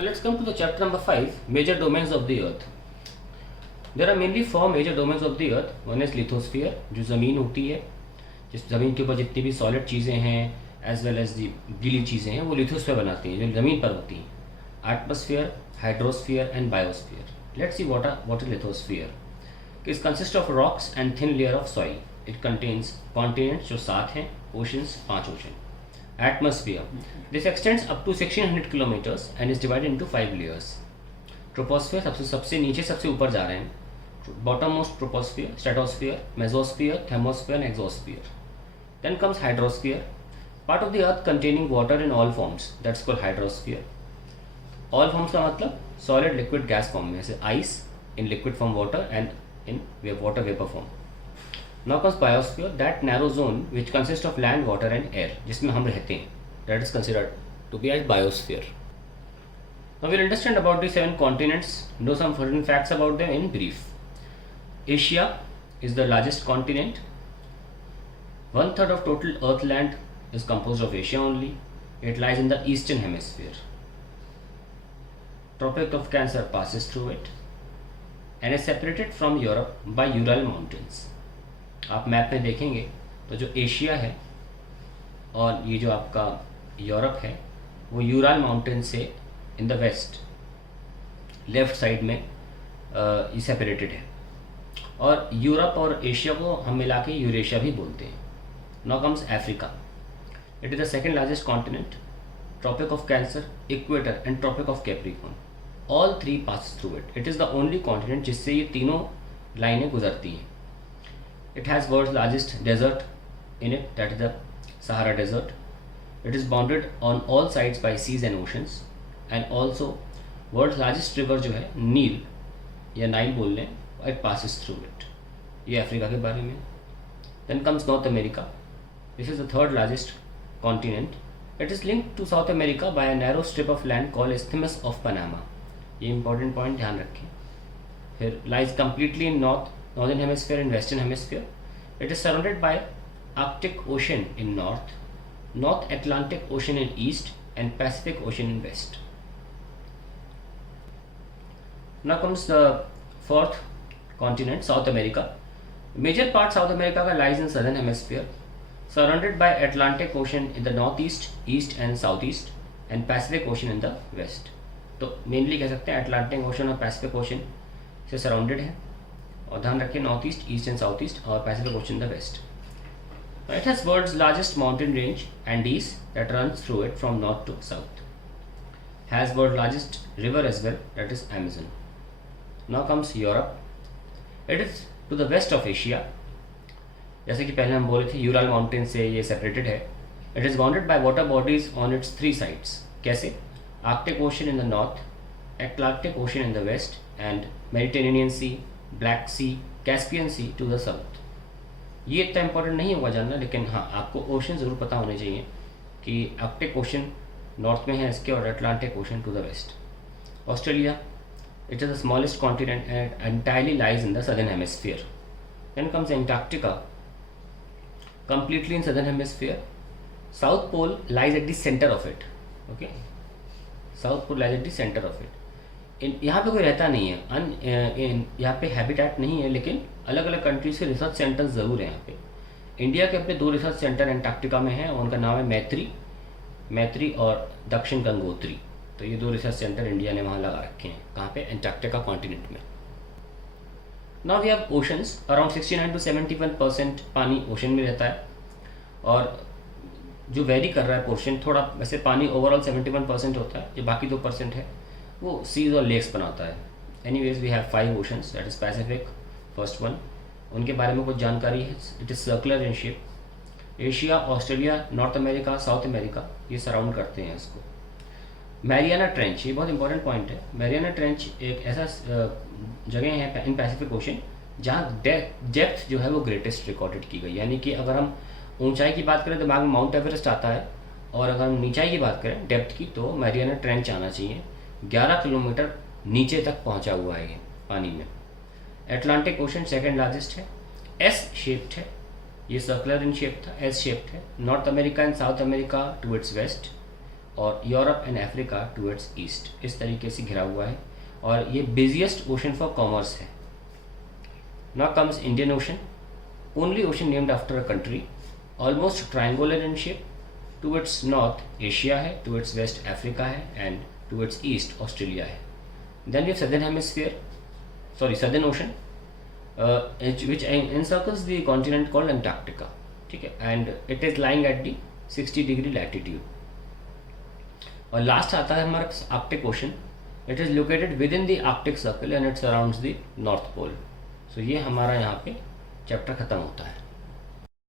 Now let's come to the chapter number 5, major domains of the earth. There are mainly 4 major domains of the earth. One is lithosphere, जो ज़मीन होती है, जिस ज़मीन के ऊपर जितनी भी सॉलिड चीज़ें हैं एज वेल एज गीली चीज़ें हैं वो लिथोस्फीयर बनाती हैं, जो ज़मीन पर होती हैं. Atmosphere, hydrosphere and biosphere. Let's see what is lithosphere. It consists of rocks and thin layer of soil. It contains continents जो 7 हैं, oceans 5 ocean. Atmosphere. This extends up to 1600 kilometers and is divided into 5 layers. Troposphere सबसे नीचे सबसे ऊपर जा रहे हैं. Bottommost troposphere, stratosphere, mesosphere, thermosphere and exosphere. Then comes hydrosphere, part of the earth containing water in all forms. That's called hydrosphere. All forms का मतलब solid, liquid, gas form में, जैसे ice in liquid form, water and in water vapor form. Now comes biosphere, that narrow zone which consists of land, water and air, जिसमें हम रहते हैं. That is considered to be as biosphere. Now we'll understand about the 7 continents, know some certain facts about them in brief. Asia is the largest continent. 1/3 of total earth land is composed of Asia only. It lies in the eastern hemisphere. Tropic of Cancer passes through it and is separated from Europe by Ural Mountains. आप map में देखेंगे तो जो Asia है और ये जो आपका यूरोप है वो यूराल माउंटेन से in the west left side में ये सेपरेटेड है. और यूरोप और एशिया को हम मिला के यूरेशिया भी बोलते हैं. Now comes Africa. It is the second largest continent. Tropic of Cancer, equator and Tropic of Capricorn, all 3 pass through it. It is the only continent जिससे ये तीनों लाइनें गुजरती हैं. It has world's largest desert in it, that is the Sahara Desert. It is bounded on all sides by seas and oceans, and also world's largest river जो है नील या Nile बोल लें, it passes through it. ये Africa के बारे में. Then comes North America. This is the third largest continent. It is linked to South America by a narrow strip of land called Isthmus of Panama. ये important point ध्यान रखें. फिर lies completely in northern hemisphere and western hemisphere. It is surrounded by Arctic Ocean in north, North Atlantic Ocean in east and Pacific Ocean in west. Now comes the 4th continent, South America. Major part South America का lies in southern hemisphere, surrounded by Atlantic Ocean in the northeast, east and southeast and Pacific Ocean in the west. तो mainly कह सकते हैं Atlantic Ocean और Pacific Ocean से surrounded है. और ध्यान रखिए north east, east and south east और Pacific Ocean in the west. It has world's largest mountain range Andes that runs through it from north to south. Has world largest river as well, that is Amazon. Now comes Europe. It is to the west of Asia. जैसे कि पहले हम बोले थे Ural mountain से ये separated है. It is bounded by water bodies on its 3 sides. कैसे? Arctic Ocean in the north, Atlantic Ocean in the west and Mediterranean Sea, Black Sea, Caspian Sea to the south. ये इतना important नहीं होगा जानना, लेकिन हाँ आपको ओशन ज़रूर पता होने चाहिए कि आर्कटिक ओशन नॉर्थ में है इसके और Atlantic Ocean to the west. Australia, it is the smallest continent and entirely lies in the southern hemisphere. Then comes Antarctica, completely in southern hemisphere. South pole lies at the center of it. Okay, South pole lies at the center of it. यहाँ पे कोई रहता नहीं है, यहाँ पे habitat नहीं है, लेकिन अलग अलग कंट्रीज के रिसर्च सेंटर्स ज़रूर हैं यहाँ पे. इंडिया के अपने 2 रिसर्च सेंटर एंटार्क्टिका में हैं, उनका नाम है मैत्री और दक्षिण गंगोत्री. तो ये 2 रिसर्च सेंटर इंडिया ने वहाँ लगा रखे हैं. कहाँ पे? एंटार्क्टिका कॉन्टिनेंट में. Now we have oceans. Around 69 to 71% पानी ओशन में रहता है, और जो वेरी कर रहा है पोर्शन थोड़ा, वैसे पानी ओवरऑल 71% होता है, जो बाकी 2% है वो सीज और लेक्स बनाता है. Anyways we have 5 oceans, that is Pacific first one. उनके बारे में कुछ जानकारी है. It is circular in shape. Asia, Australia, North America, South America ये सराउंड करते हैं इसको. मैरियाना ट्रेंच, ये बहुत इंपॉर्टेंट पॉइंट है. मैरियाना ट्रेंच एक ऐसा जगह है इन पैसिफिक ओशन जहाँ डेप्थ जो है वो ग्रेटेस्ट रिकॉर्डेड की गई. यानी कि अगर हम ऊंचाई की बात करें तो दिमाग में माउंट एवरेस्ट आता है, और अगर हम नीचाई की बात करें डेप्थ की तो मैरियाना ट्रेंच आना चाहिए. 11 किलोमीटर नीचे तक पहुंचा हुआ है ये पानी में. एटलांटिक ओशन सेकेंड लार्जेस्ट है, एस शेप्ड है. ये सर्कुलर इन शेप था, एस शेप्ड है. North America and South America to its west, और Europe and Africa towards east, इस तरीके से घिरा हुआ है और ये बिजिएस्ट ओशन फॉर कॉमर्स है। Now comes Indian Ocean, only ocean named after a country, almost triangular in shape, towards north Asia है, टूवर्ड्स वेस्ट अफ्रीका है एंड टूवर्ड्स ईस्ट ऑस्ट्रेलिया है। Then we have southern hemisphere, southern ocean which encircles the continent called Antarctica, ठीक है, and it is lying at the 60 degree latitude। और last आता है हमारा Arctic Ocean, it is located within the Arctic Circle and it surrounds the North Pole. So ये हमारा यहाँ पे चैप्टर खत्म होता है।